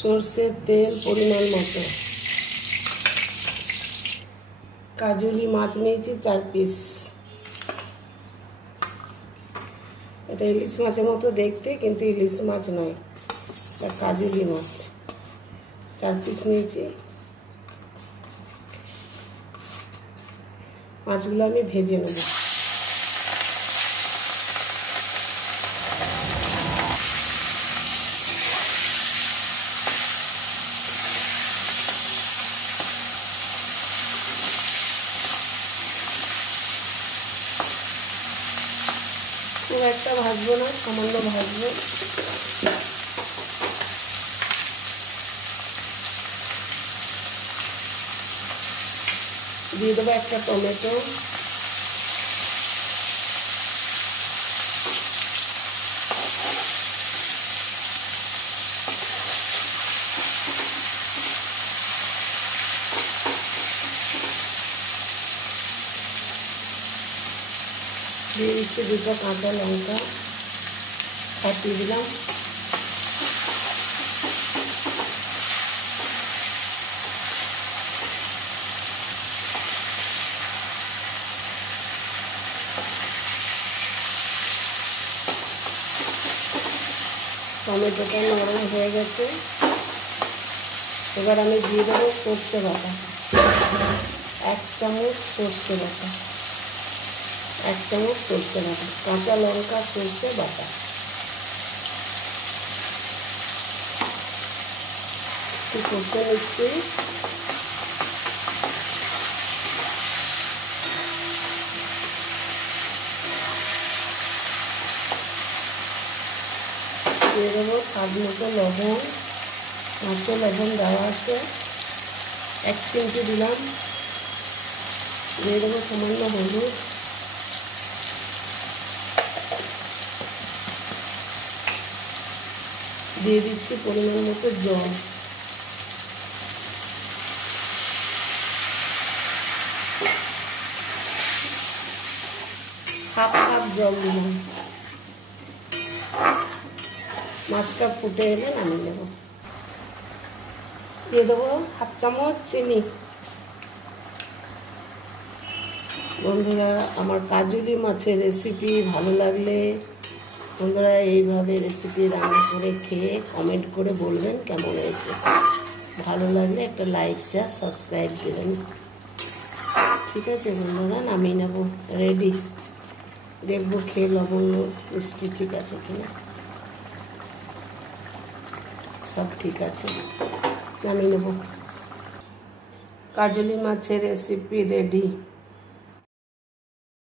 সরষের তেল পরিমাণ মতো। কাজলি মাছ নিয়েছি 4 পিস। এটা ইলিশ মাছের মতো দেখতে, কিন্তু ইলিশ মাছ নয়, এটা কাজলি মাছ। 4 পিস নিয়েছি। মাছগুলো আমি ভেজে নেব। খুব একটা ভাজবো না, সামান্য ভাজবো। দিয়ে দেবো একটা টমেটো, দিয়ে দিচ্ছি 2টা কাঁচা লঙ্কা কাটিয়ে দিলাম। টমেটোটা নরম হয়ে গেছে। এবার আমি দিয়ে দেবো সর্ষে বাটা, 1 চামচ সর্ষে বাটা, 1 চামচ সর্ষে বাটা, কাঁচা লঙ্কা সর্ষে বাটা। একটু কষে নিচ্ছি। দিয়ে দেবো স্বাদ মতো লবণ, মাছে লবণ দেওয়া আছে, 1 চিমটি দিলাম। দিয়ে দেবো সামান্য হলুদ, দিয়ে দিচ্ছি পরিমাণ মতো জল। হাফ জল দিলাম। মাছটা ফুটে এলে নামিয়ে নেব। দিয়ে দেবো 1/2 চামচ চিনি। বন্ধুরা, আমার কাজলি মাছের রেসিপি ভালো লাগলে বন্ধুরা এইভাবে রেসিপি রান্না করে খেয়ে কমেন্ট করে বলবেন কেমন হয়েছে। ভালো লাগলে একটা লাইক শেয়ার সাবস্ক্রাইব দেবেন। ঠিক আছে বন্ধুরা, নামিয়ে নেব। রেডি। দেখবো খেয়ে লবণ মিষ্টি ঠিক আছে কিনা। সব ঠিক আছে, নামিয়ে নেব। কাজলি মাছের রেসিপি রেডি।